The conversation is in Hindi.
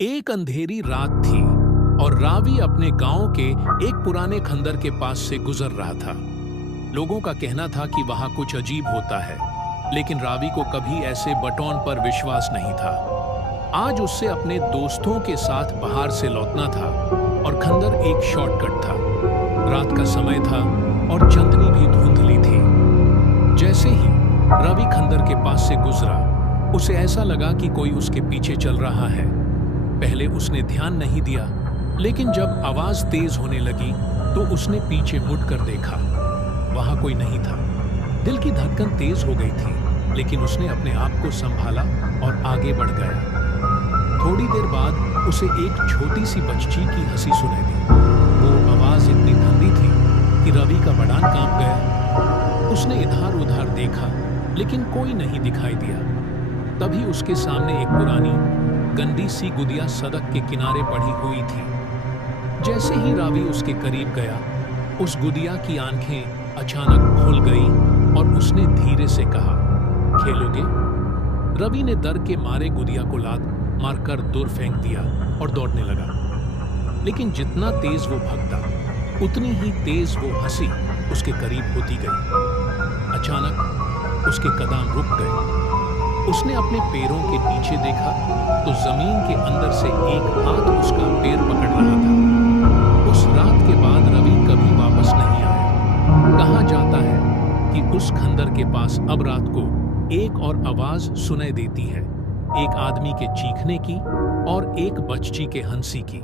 एक अंधेरी रात थी और रावी अपने गांव के एक पुराने खंदर के पास से गुजर रहा था। लोगों का कहना था कि वहां कुछ अजीब होता है, लेकिन रावी को कभी ऐसे बटौन पर विश्वास नहीं था। आज उससे अपने दोस्तों के साथ बाहर से लौटना था और खंदर एक शॉर्टकट था। रात का समय था और चांदनी भी धुंधली थी। जैसे ही रावी खंदर के पास से गुजरा, उसे ऐसा लगा कि कोई उसके पीछे चल रहा है। पहले उसने ध्यान नहीं दिया, लेकिन जब आवाज तेज होने लगी तो उसने पीछे मुड़कर देखा। वहां कोई नहीं था। दिल की धड़कन तेज हो गई थी, लेकिन उसने अपने आप को संभाला और आगे बढ़ गया। थोड़ी देर बाद उसे एक छोटी सी बच्ची की हंसी सुनाई दी। वो आवाज इतनी ठंडी थी कि रवि का बदान कांप गया। उसने इधर उधर देखा, लेकिन कोई नहीं दिखाई दिया। तभी उसके सामने एक पुरानी गंदी सी गुदिया सड़क के किनारे पड़ी हुई थी। जैसे ही रावी उसके करीब गया, उस गुदिया की आंखें अचानक खुल गई और उसने धीरे से कहा, खेलोगे? रवि ने डर के मारे गुदिया को लात मारकर दूर फेंक दिया और दौड़ने लगा। लेकिन जितना तेज वो भागता, उतनी ही तेज वो हंसी उसके करीब होती गई। अचानक उसके कदम रुक गए। उसने अपने पैरों के नीचे देखा तो जमीन के अंदर से एक हाथ उसका पैर पकड़ रहा था। उस रात के बाद रवि कभी वापस नहीं आया। कहा जाता है कि उस खंदर के पास अब रात को एक और आवाज सुनाई देती है, एक आदमी के चीखने की और एक बच्ची के हंसी की।